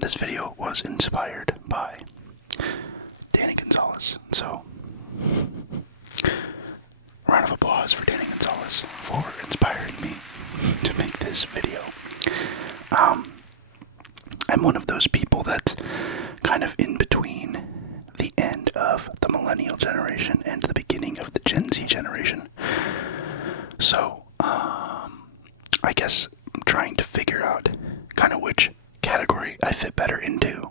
This video was inspired by Danny Gonzalez. So, round of applause for Danny Gonzalez for inspiring me to make this video. I'm one of those people that's kind of in between the end of the Millennial generation and the beginning of the Gen Z generation. So, I guess I'm trying to figure out kind of which category I fit better into.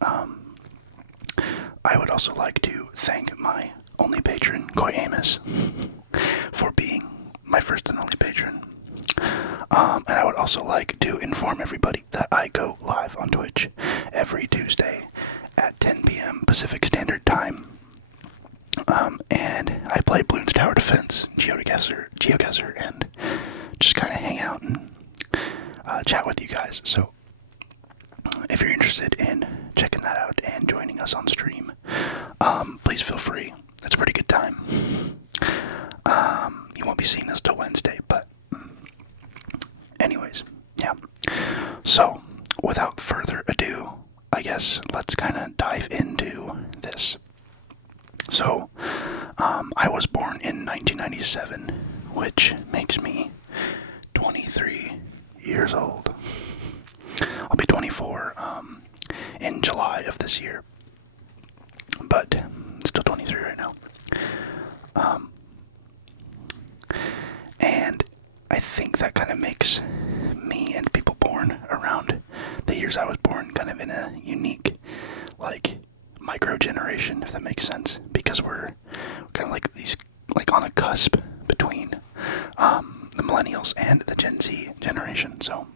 I would also like to thank my only patron, Coy Amos, for being my first and only patron. And I would also like to inform everybody that I go live on Twitch every Tuesday at 10 p.m. Pacific Standard Time. And I play Bloons Tower Defense, GeoGuessr, and just kind of hang out and chat with you guys. So, if you're interested in checking that out and joining us on stream, please feel free. It's a pretty good time. You won't be seeing this till Wednesday, but anyways, yeah. So, without further ado, I guess let's kind of dive into this. So, I was born in 1997, which makes me 23 years old. I'll be 24 in July of this year, but still 23 right now. And I think that kind of makes me and people born around the years I was born kind of in a unique, like, micro-generation, if that makes sense, because we're kind of like these, like, on a cusp between the Millennials and the Gen Z generation. So,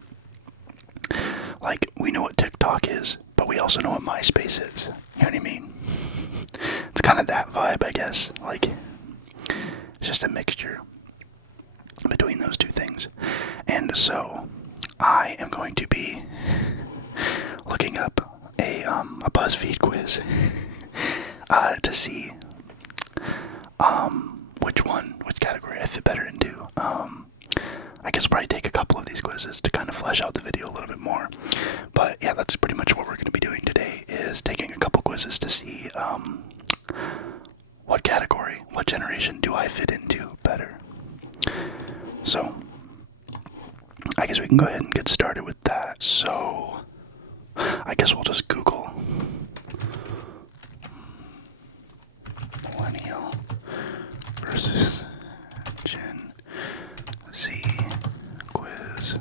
like, we know what TikTok is, but we also know what MySpace is. You know what I mean? It's kind of that vibe, I guess. Like, it's just a mixture between those two things. And so, I am going to be looking up a BuzzFeed quiz to see which category I fit better into. I guess I'll probably take a couple of these quizzes to kind of flesh out the video a little bit more. But yeah, that's pretty much what we're going to be doing today, is taking a couple quizzes to see what category, what generation do I fit into better. So, I guess we can go ahead and get started with that. So, I guess we'll just Google Millennial versus Gen Z quiz.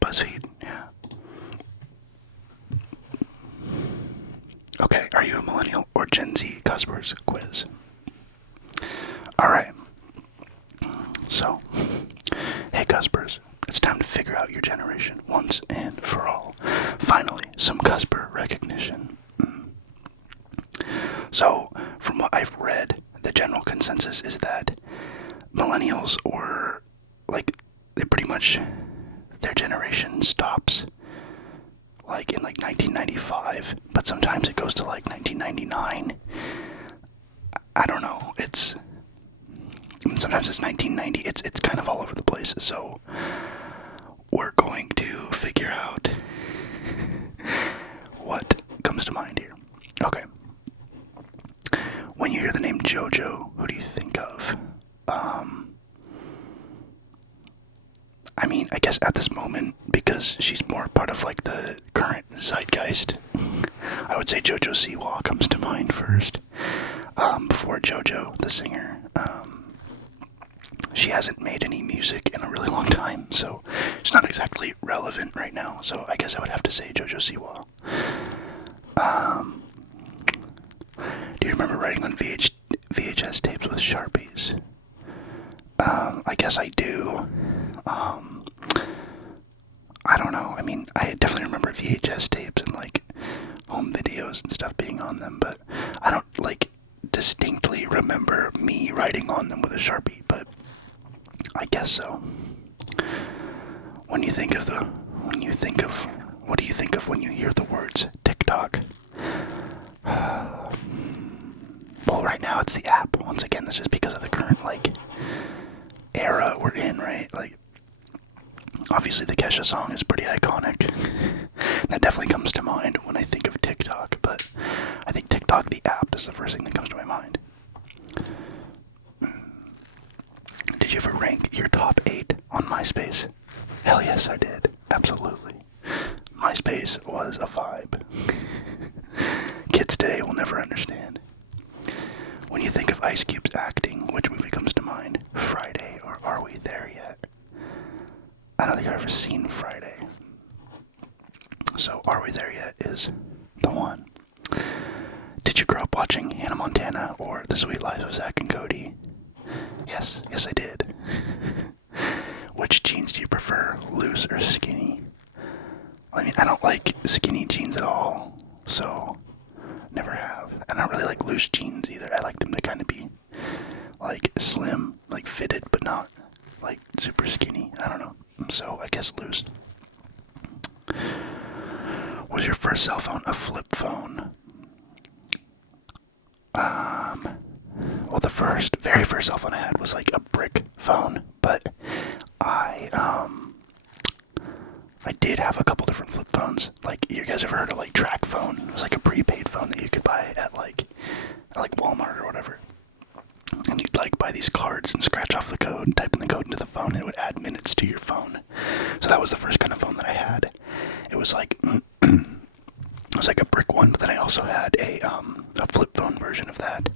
BuzzFeed, yeah. Okay, are you a Millennial or Gen Z Cuspers quiz? Alright. So, hey Cuspers, it's time to figure out your generation once and for all. Finally, some Cusper recognition. So, from what I've read, the general consensus is that Millennials were, like, they pretty much, their generation stops, like, in, like, 1995, but sometimes it goes to, like, 1999. I don't know, sometimes it's 1990, it's kind of all over the place, so we're going to figure out what comes to mind here. Okay. When you hear the name JoJo, who do you think of? I mean, I guess at this moment, because she's more part of, like, the current zeitgeist, I would say JoJo Siwa comes to mind first, before JoJo, the singer. She hasn't made any music in a really long time, so she's not exactly relevant right now, so I guess I would have to say JoJo Siwa. Do you remember writing on VHS tapes with Sharpies? I guess I do. I don't know. I mean, I definitely remember VHS tapes and, like, home videos and stuff being on them, but I don't, like, distinctly remember me writing on them with a Sharpie, but I guess so. What do you think of when you hear the words TikTok? Well, right now it's the app. Once again, that's just because of the current, like, era we're in, right? Like, Obviously, the Kesha song is pretty iconic. That definitely comes to mind when I think of TikTok, but I think TikTok, the app, is the first thing that comes to my mind. Did you ever rank your top 8 on MySpace? Hell yes, I did. Absolutely. MySpace was a vibe. Kids today will never understand. When you think of Ice Cube's acting, which movie comes to mind? Friday or Are We There Yet? I don't think I've ever seen Friday. So Are We There Yet is the one. Did you grow up watching Hannah Montana or The Sweet Life of Zach and Cody? Yes, I did. Which jeans do you prefer, loose or skinny? I mean, I don't like skinny jeans at all, so never have. And I don't really like loose jeans either. I like them to kind of be like slim, like fitted, but not like super skinny. I don't know. So I guess loose. Was your first cell phone a flip phone? Well, the very first cell phone I had was like a brick phone, but I did have a couple different flip phones. Like, you guys ever heard of like Track Phone? It was like a prepaid phone that you could buy at like Walmart or whatever. And you'd like buy these cards and scratch off the code and type in the code into the phone, and it would add minutes to your phone. So that was the first kind of phone that I had. It was like it was like a brick one, but then I also had a flip phone version of that.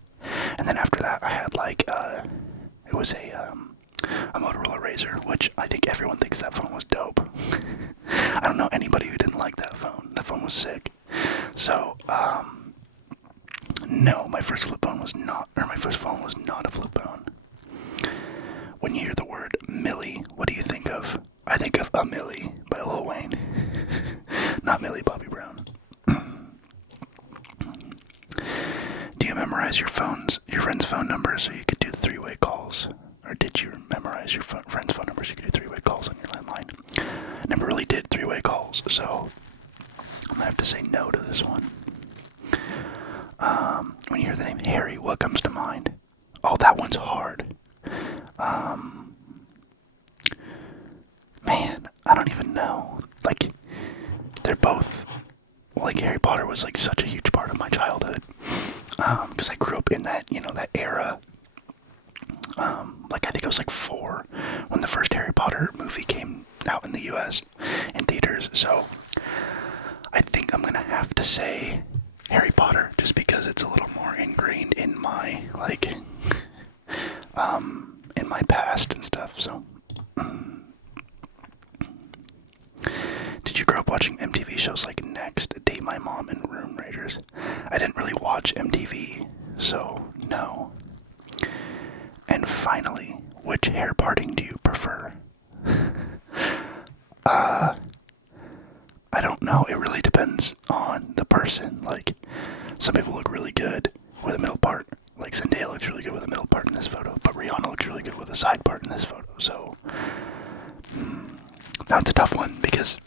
And then after that, I had like it was a Motorola Razr, which I think everyone thinks that phone was dope. I don't know anybody who didn't like that phone. That phone was sick. So no, my first phone was not a flip phone. When you hear the word Millie, what do you think of? I think of A Millie by Lil Wayne. Not Millie Bobby Brown. Do you memorize your friends' phone numbers so you could do 3-way calls? Or did you memorize your friends' phone numbers so you could do 3-way calls on your landline? I never really did 3-way calls, so I'm gonna have to say no to this one. When you hear the name Harry, what comes to mind? Oh, that one's hard. Man, I don't even know. Like, they're both, like, Harry Potter was like such a huge part of my childhood. Because I grew up in that, that era. Like, I think I was like 4 when the first Harry Potter movie came out in the US in theaters. So I think I'm gonna have to say Harry Potter, just because it's a little more ingrained in my, like, in my past and stuff, so. Did you grow up watching MTV shows like Next, Date My Mom, and Room Raiders? I didn't really watch MTV, so no. And finally, which hair parting do you prefer? I don't know. It really depends on the person. Like, some people look really good with a middle part. Like, Zendaya looks really good with a middle part in this photo, but Rihanna looks really good with a side part in this photo. So, that's a tough one because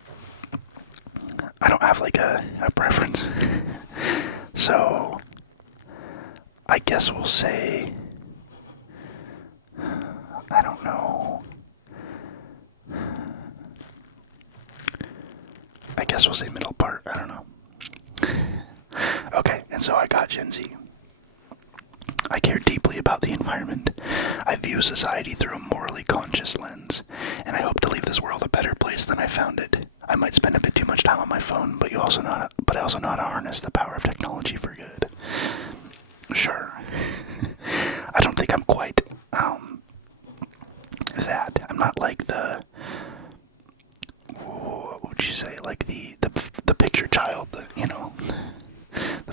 I don't have like a preference. So, I guess we'll say, I don't know. I guess we'll say middle part. I don't know. Okay, and so I got Gen Z. I care deeply about the environment. I view society through a morally conscious lens, and I hope to leave this world a better place than I found it. I might spend a bit too much time on my phone, but I also know how to harness the power of technology for good. Sure. I don't think I'm quite that. I'm not like the, what would you say, like the picture child, the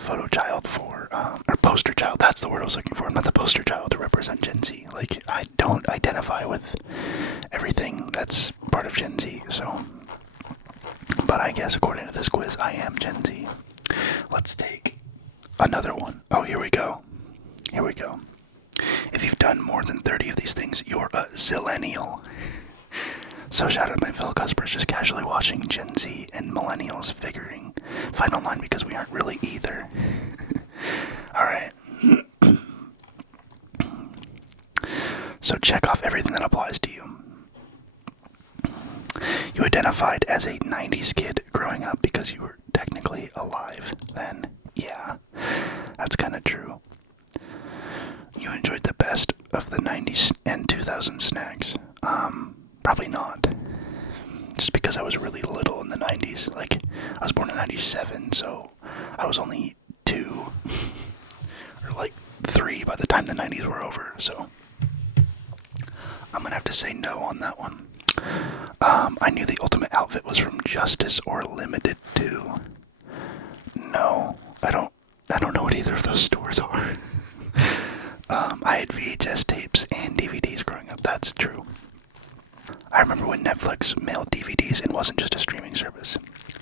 photo child for, or poster child, that's the word I was looking for. I'm not the poster child to represent Gen Z. Like, I don't identify with everything that's part of Gen Z, so, but I guess according to this quiz, I am Gen Z. Let's take another one. Oh, here we go. If you've done more than 30 of these things, you're a Millennial. So shout out to my fellow customers just casually watching Gen Z and Millennials fight online because we aren't really either. Alright. So check off everything that applies to you. you identified as a 90s kid growing up because you were technically alive then. Yeah, that's kind of true. You enjoyed the best of the 90s and 2000s snacks. Probably not. Just because I was really little in the 90s. Like, I was born in 97, so I was only 2 or like 3 by the time the 90s were over, so I'm gonna have to say no on that one. I knew the ultimate outfit was from Justice or Limited Too. No, I don't know what either of those stores are. I had VHS tapes and DVDs growing up, that's true. I remember when Netflix mailed DVDs and wasn't just a streaming service.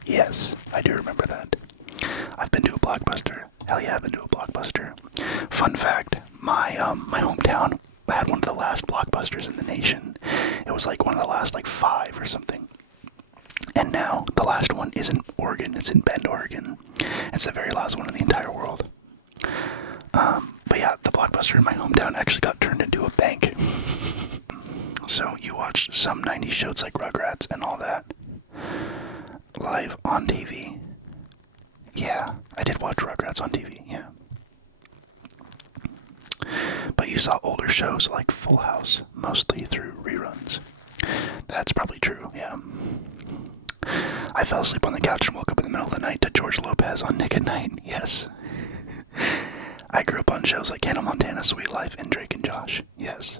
Yes, I do remember that. I've been to a Blockbuster. Hell yeah, I've been to a Blockbuster. Fun fact, my hometown had one of the last Blockbusters in the nation. It was like one of the last 5 or something. And now the last one is in Oregon. It's in Bend, Oregon. It's the very last one in the entire world. But yeah, the Blockbuster in my hometown actually got turned into a bank. So you watched some 90s shows like Rugrats and all that live on TV. Yeah, I did watch Rugrats on TV, yeah. But you saw older shows like Full House, mostly through reruns. That's probably true, yeah. I fell asleep on the couch and woke up in the middle of the night to George Lopez on Nick at Night, yes. I grew up on shows like Hannah Montana, Sweet Life, and Drake and Josh, yes.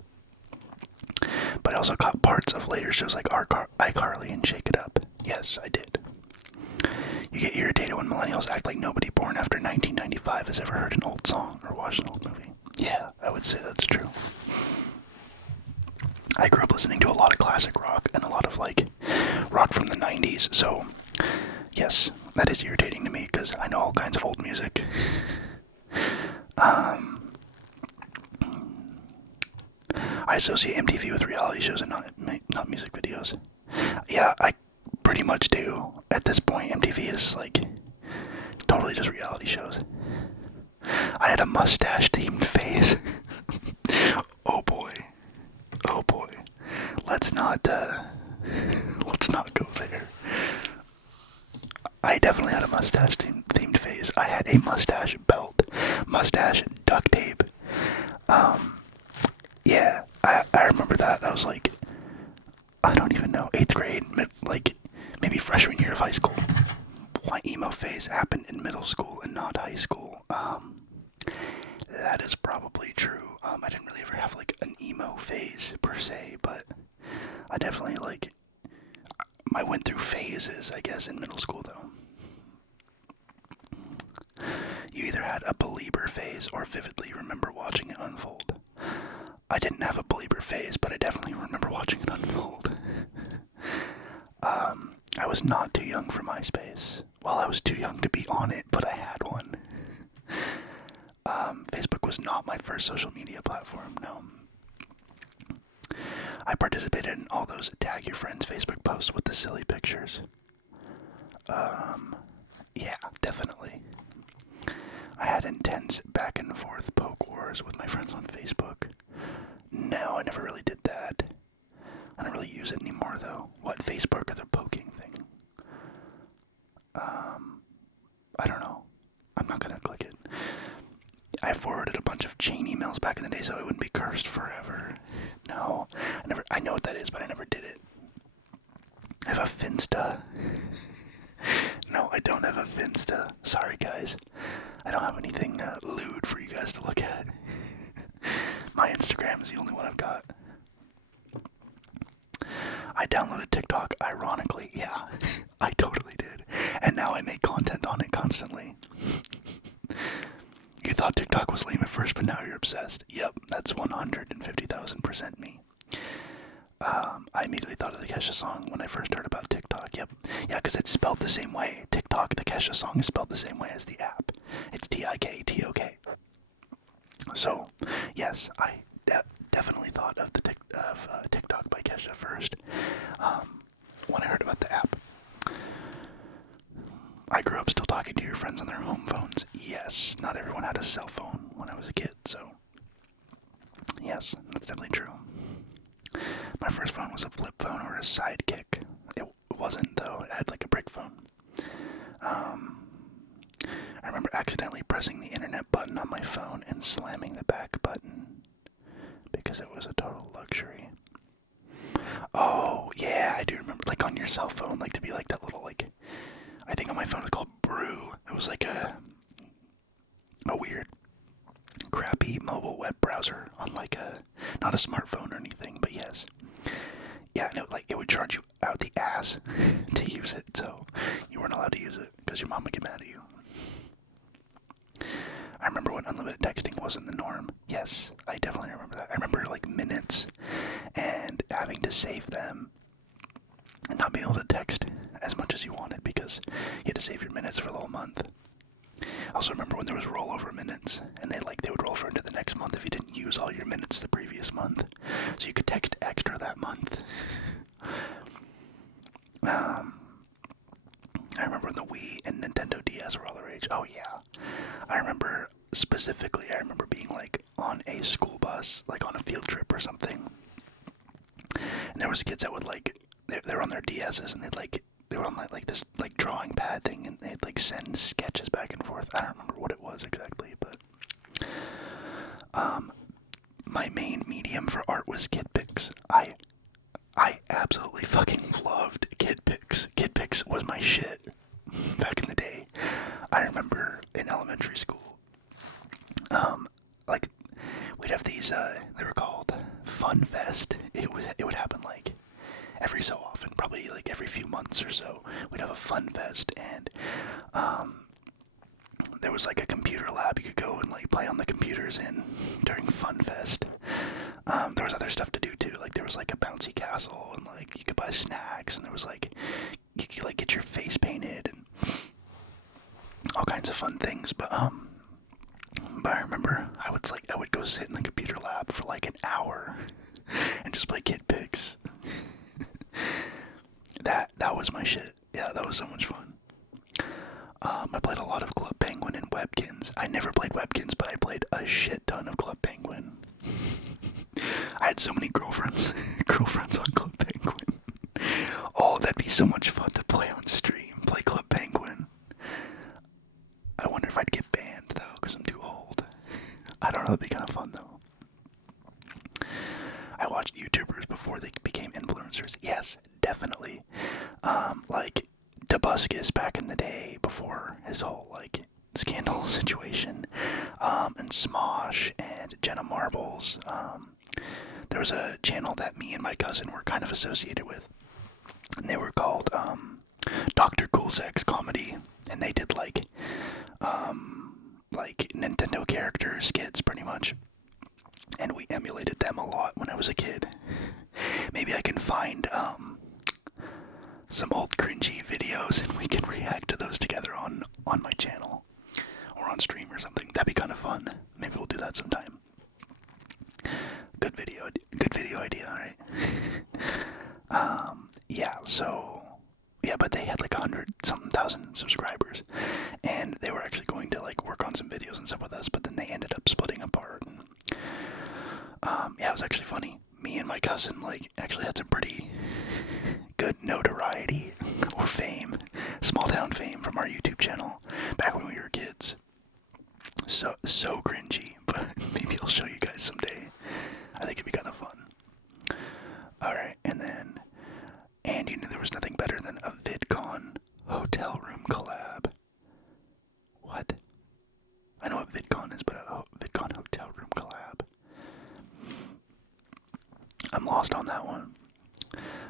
But I also caught parts of later shows like iCarly and Shake It Up. Yes, I did. You get irritated when millennials act like nobody born after 1995 has ever heard an old song or watched an old movie. Yeah, I would say that's true. I grew up listening to a lot of classic rock and a lot of rock from the 90s, so yes, that is irritating to me because I know all kinds of old music. I associate MTV with reality shows and not music videos. Yeah, I pretty much do. At this point, MTV is totally just reality shows. I had a mustache-themed phase. Oh boy. Let's not go there. I definitely had a mustache-themed phase. I had a mustache belt, mustache duct tape. Yeah, I remember that. That was I don't even know, 8th grade, maybe freshman year of high school. My emo phase happened in middle school and not high school. That is probably true. I didn't really ever have an emo phase per se, but I definitely I went through phases, I guess, in middle school though. You either had a Belieber phase or vividly remember watching it unfold. I didn't have a Belieber phase, but I definitely remember watching it unfold. I was not too young for MySpace. Well, I was too young to be on it, but I had one. Facebook was not my first social media platform, no. I participated in all those tag your friends Facebook posts with the silly pictures. Yeah, definitely. I had intense back and forth poke wars with my friends on Facebook. No, I never really did that. I don't really use it anymore though. What, Facebook or the poking thing? I don't know. I'm not gonna click it. I forwarded a bunch of chain emails back in the day so I wouldn't be cursed forever. No, I know what that is, but I never did it. I have a Finsta. No, I don't have a Finsta. Sorry guys. I don't have anything lewd for you guys to look at. My Instagram is the only one I've got. I downloaded TikTok, ironically. Yeah, I totally did. And now I make content on it constantly. You thought TikTok was lame at first, but now you're obsessed. Yep, that's 150,000% me. I immediately thought of the Kesha song when I first heard about TikTok. Yep. Yeah, because it's spelled the same way. TikTok, the Kesha song, is spelled the same way as the app. It's TikTok. So, yes, I definitely thought of TikTok by Kesha first when I heard about the app. I grew up still talking to your friends on their home phones. Yes, not everyone had a cell phone when I was a kid, so yes, that's definitely true. My first phone was a flip phone or a Sidekick. It wasn't though. It had like a brick phone. I remember accidentally pressing the internet button on my phone and slamming the back button because it was a total luxury. Oh, yeah, I do remember, like on your cell phone, like to be like that little, like, I think on my phone it was called Brew. It was like a weird, crappy mobile web browser on like not a smartphone or anything, but yes. Yeah, and it would charge you out the ass to use it, so you weren't allowed to use it because your mom would get mad at you. I remember when unlimited texting wasn't the norm. Yes, I definitely remember that. I remember like minutes and having to save them and not being able to text as much as you wanted because you had to save your minutes for the whole month. I also remember when there was rollover minutes, and they would roll over into the next month if you didn't use all your minutes the previous month, so you could text extra that month. I remember when the Wii and Nintendo DS were all the rage. Oh yeah, I remember being like on a school bus, like on a field trip or something, and there was kids that would like they were on their DSs and they were on like this like drawing pad thing, and they'd like send sketches back and forth. I don't remember what it was exactly, but my main medium for art was kid pics. I absolutely fucking loved kid pics. Kid pics was my shit back in the day. I remember in elementary school, like we'd have these. They were called Fun Fest. It would happen like every so often, probably like every few months or so. We'd have a Fun Fest, and there was like a computer lab you could go and like play on the computers in during Fun Fest. There was other stuff to do too, like there was like a bouncy castle, and like you could buy snacks, and there was like you could like get your face painted and all kinds of fun things. But I remember I would go sit in the computer lab for like an hour and just play kid pics. That was my shit. Yeah, that was so much fun. I played a lot of Club Penguin and Webkins. I never played Webkins, but I played a shit ton of Club Penguin. I had so many girlfriends on Club Penguin. Oh, that'd be so much fun to play on stream. Play Club Penguin. I wonder if I'd get banned though, because I'm too old. I don't know, that'd be kind of fun though. I watched YouTubers before they became influencers. Yes, definitely. Like Dabuscus back in the day before his whole like scandal situation, and Smosh and Jenna Marbles. There was a channel that me and my cousin were kind of associated with, and they were called Dr. Cool Sex Comedy, and they did like Nintendo character skits pretty much, and we emulated them a lot when I was a kid. Maybe I can find some old cringy videos and we can react to those together on my channel or on stream or something. That'd be kind of fun. Maybe we'll do that sometime. Good video idea, right? Yeah, but they had like 100-something thousand subscribers, and they were actually going to like work on some videos and stuff with us, but then they ended up splitting apart. And, yeah, it was actually funny. Me and my cousin like actually had some pretty good notoriety or fame, small town fame from our YouTube channel back when we were kids. So cringy, but maybe I'll show you guys someday. I think it'd be kind of fun. Alright, and you knew there was nothing better than a VidCon hotel room collab. What? I know what VidCon is, but a VidCon hotel room collab. I'm lost on that one.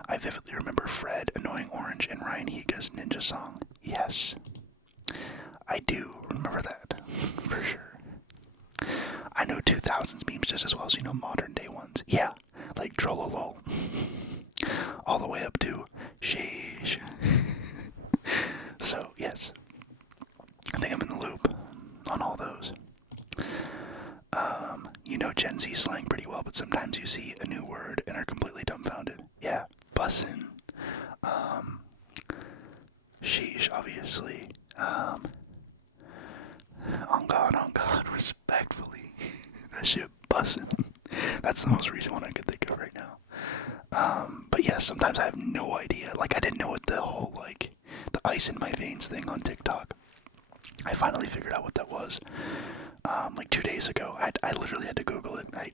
I vividly remember Fred, Annoying Orange, and Ryan Higa's Ninja Song. Yes. I do remember that, for sure. I know 2000s memes just as well as you know modern day ones. Yeah, like Trollolol. All the way up to sheesh. So, yes. I think I'm in the loop on all those. You know Gen Z slang pretty well, but sometimes you see a new word and are completely dumbfounded. Yeah, bussin'. Sheesh, obviously. On God, respectfully. That shit bussin'. That's the most recent one I could think of right now. But yeah, yes, sometimes I have no idea. Like, I didn't know what the whole, like, the ice in my veins thing on TikTok. I finally figured out what that was. Like 2 days ago. I literally had to Google it. I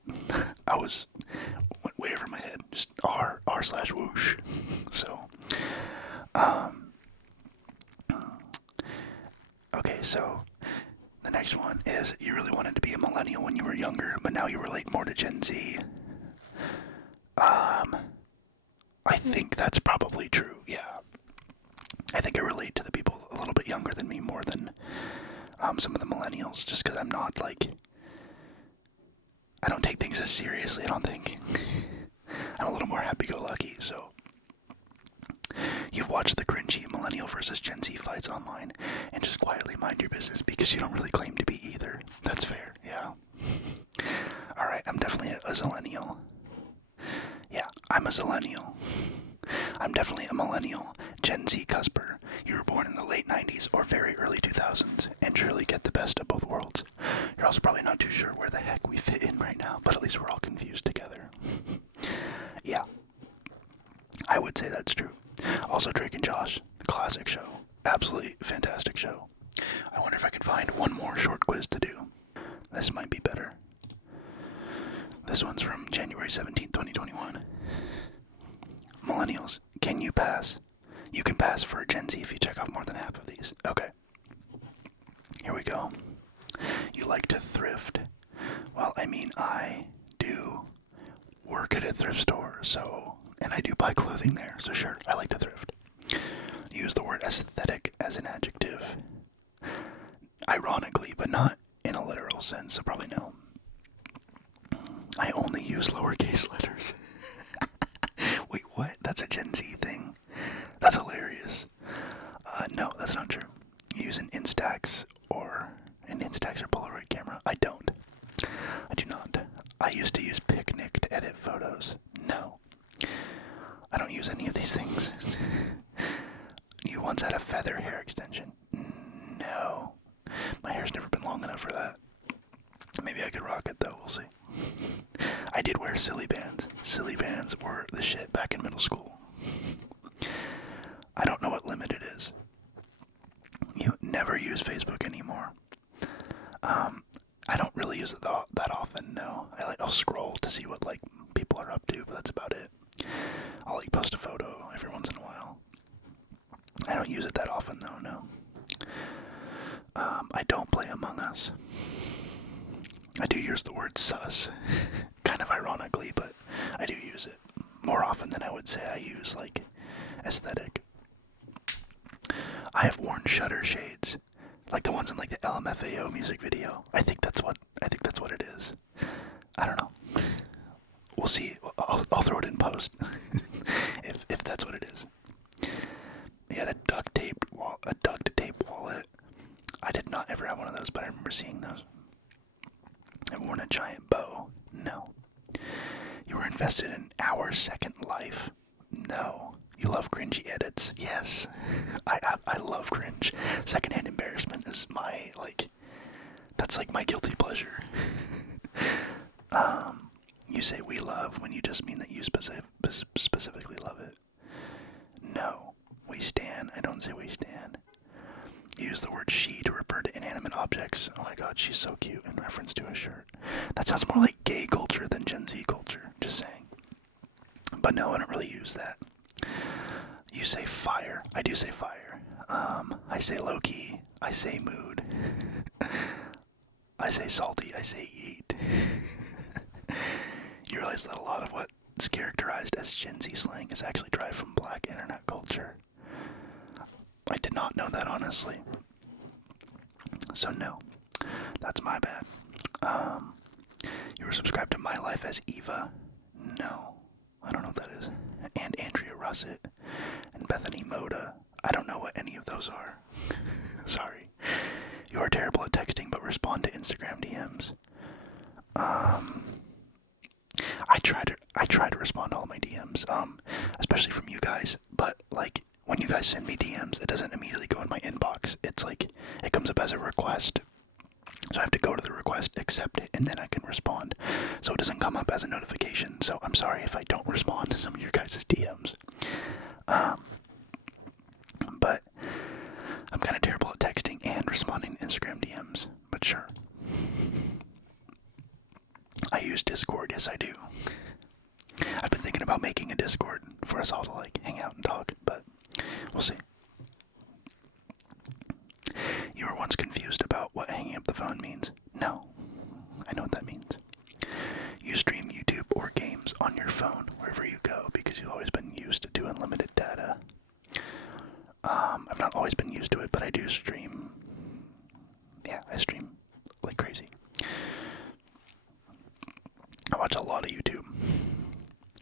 went way over my head. Just r/whoosh. So, okay, so the next one is you really wanted to be a millennial when you were younger, but now you relate more to Gen Z. I think that's probably true, yeah. I think I relate to the people a little bit younger than me more than some of the millennials, just because I'm not, like, I don't take things as seriously, I don't think. I'm a little more happy-go-lucky, so. You've watched the cringy millennial versus Gen Z fights online, and just quietly mind your business because you don't really claim to be either. That's fair, yeah. Alright, I'm definitely a zillennial. Yeah, I'm a zillennial. I'm definitely a millennial. Gen Z cusper. You were born in the late 90s or very early 2000s and truly get the best of both worlds. You're also probably not too sure where the heck we fit in right now, but at least we're all confused together. Yeah, I would say that's true. Also, Drake and Josh, classic show. Absolutely fantastic show. I wonder if I could find one more short quiz to do. This might be better. This one's from January 17th, 2021. Millennials, can you pass? You can pass for Gen Z if you check off more than half of these. Okay. Here we go. You like to thrift. Well, I mean, I do work at a thrift store, so, and I do buy clothing there, so sure, I like to thrift. Use the word aesthetic as an adjective. Ironically, but not in a literal sense, so probably no. I only use lowercase letters. Wait, what? That's a Gen Z thing? That's hilarious. No, that's not true. You use an Instax or Polaroid camera. I don't. I do not. I used to use Picnic to edit photos. No. I don't use any of these things. You once had a feather hair extension. No. My hair's never been long enough for that. Maybe I could rock it though, we'll see. I did wear silly bands. Silly bands were the shit back in middle school. I don't know what limit it is. You never use Facebook anymore. I don't really use it that often, no. I'll scroll to see what, like, people are up to, but that's about it. I'll, like, post a photo every once in a while. I don't use it that often, though, no. I don't play Among Us. I do use the word sus, kind of ironically, but I do use it more often than I would say I use, like, aesthetic. I have worn shutter shades, like the ones in, like, the LMFAO music video. I think that's what it is. I don't know. We'll see. I'll throw it in post if that's what it is. They had a duct tape wallet. I did not ever have one of those, but I remember seeing those. I've worn a giant bow. No. You were invested in Our Second Life. No. You love cringy edits. Yes. I love cringe. Secondhand embarrassment is my, like, that's like my guilty pleasure. You say we love when you just mean that you specifically love it. No. We stan. I don't say we stan. You use the word she to refer to inanimate objects. Oh my god, she's so cute in reference to a shirt. That sounds more like gay culture than Gen Z culture. Just saying. But no, I don't really use that. You say fire. I do say fire. I say low-key. I say mood. I say salty. I say yeet. You realize that a lot of what's characterized as Gen Z slang is actually derived from black internet culture. I did not know that, honestly. So no, that's my bad. You were subscribed to My Life as Eva. No, I don't know what that is. And Andrea Russett and Bethany Moda. I don't know what any of those are. Sorry. You are terrible at texting, but respond to Instagram DMs. I try to respond to all my DMs, especially from you guys. But like when you guys send me DMs, it doesn't immediately go in my inbox. It's like it comes up as a request. So I have to go to the request, accept it, and then I can respond. So it doesn't come up as a notification. So I'm sorry if I don't respond to some of your guys' DMs. But I'm kind of terrible at texting and responding to Instagram DMs. But sure. I use Discord, yes I do. I've been thinking about making a Discord for us all to like hang out and talk, but we'll see. You were once confused about what hanging up the phone means. No, I know what that means. You stream YouTube or games on your phone wherever you go because you've always been used to unlimited data. I've not always been used to it, but I do stream. Yeah, I stream like crazy. I watch a lot of YouTube.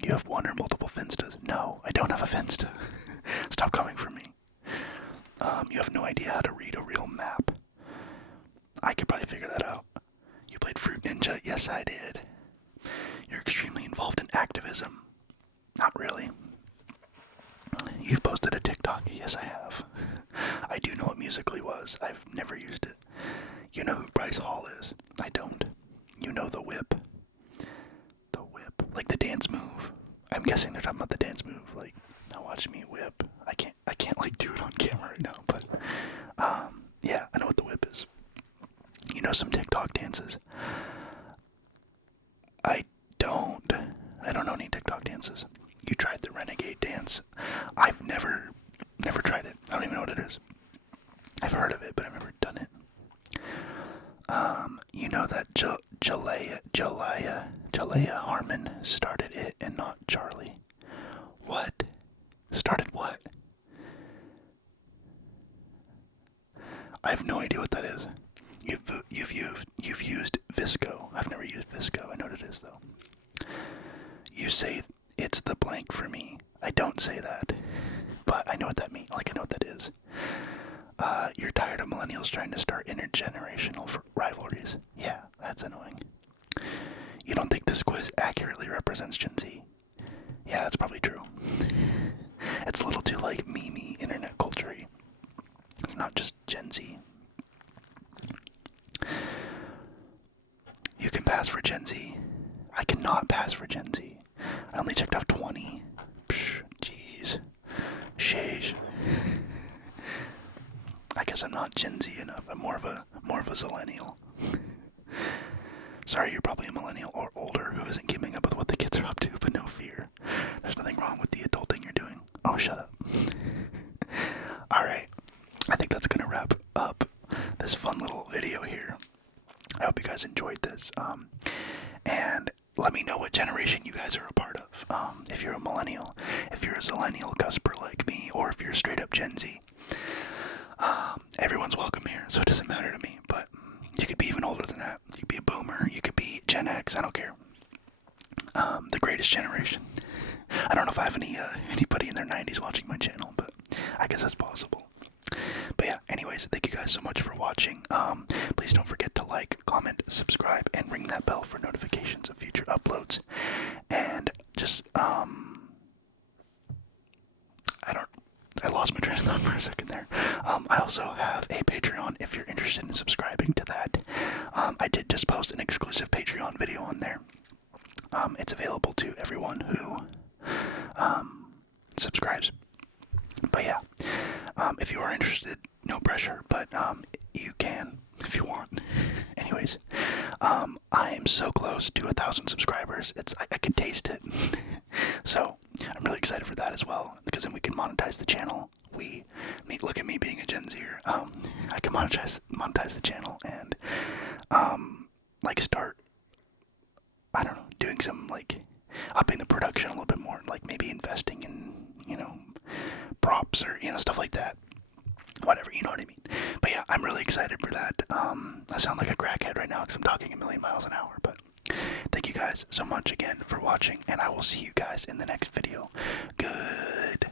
You have one or multiple Finstas? No, I don't have a Finsta. Stop coming for me. You have no idea how to read a real map. I could probably figure that out. You played Fruit Ninja? Yes, I did. You're extremely involved in activism. Not really. You've posted a TikTok? Yes, I have. I do know what Musical.ly was. I've never used it. You know who Bryce Hall is? I don't. You know the whip. The whip. Like the dance move. I'm guessing they're talking about the dance move. Like, now watch me whip. I can't like do it on camera right now, but yeah, I know what the whip is. You know some TikTok dances? I don't know any TikTok dances. You tried the renegade dance. I've never tried it. I don't even know what it is. I've heard of it, but I've never done it. You know that Jalea Harmon started it and not Charlie. What? Started what? I have no idea what that is. You've used Visco. I've never used Visco. I know what it is though. You say it's the blank for me. I don't say that, but I know what that means. Like I know what that is. You're tired of millennials trying to start intergenerational rivalries. Yeah, that's annoying. You don't think this quiz accurately represents Gen Z? Yeah, that's probably true. It's a little too like meme-y internet culture-y. It's not just Gen Z. You can pass for Gen Z. I cannot pass for Gen Z. I only checked off 20. Psh, jeez. Sheesh. I guess I'm not Gen Z enough. I'm more of a Zillennial. Sorry, you're probably a millennial or older who isn't keeping up with what the kids are up to, but no fear. There's nothing wrong with the adulting you're doing. Oh, shut up. Alright, I think that's gonna wrap up this fun little video here. I hope you guys enjoyed this. And let me know what generation you guys are a part of. If you're a millennial, if you're a Zillennial cusper like me, or if you're straight up Gen Z. Everyone's welcome here, so it doesn't matter to me, but you could be even older than that. You could be a boomer, you could be Gen X, I don't care. The greatest generation. I don't know if I have anybody in their 90s watching my channel, but I guess that's possible. But yeah, anyways, thank you guys so much for watching. Please don't forget to like, comment, subscribe, and ring that bell for notifications of future uploads. And just, I lost my train of thought for a second there. I also have a Patreon if you're interested in subscribing to that. I did just post an exclusive Patreon video on there. It's available to everyone who subscribes. But yeah, if you are interested, no pressure, but you can if you want. Anyways, I am so close to 1,000 subscribers. I can taste it. So I'm really excited for that as well, because then we can monetize the channel. Look at me being a Gen Zer. I can monetize the channel and like start, I don't know, doing some like upping the production a little bit more, like maybe investing in, props or, stuff like that. Whatever, you know what I mean. But yeah, I'm really excited for that. I sound like a crackhead right now because I'm talking a million miles an hour, but thank you guys so much again for watching, and I will see you guys in the next video. Good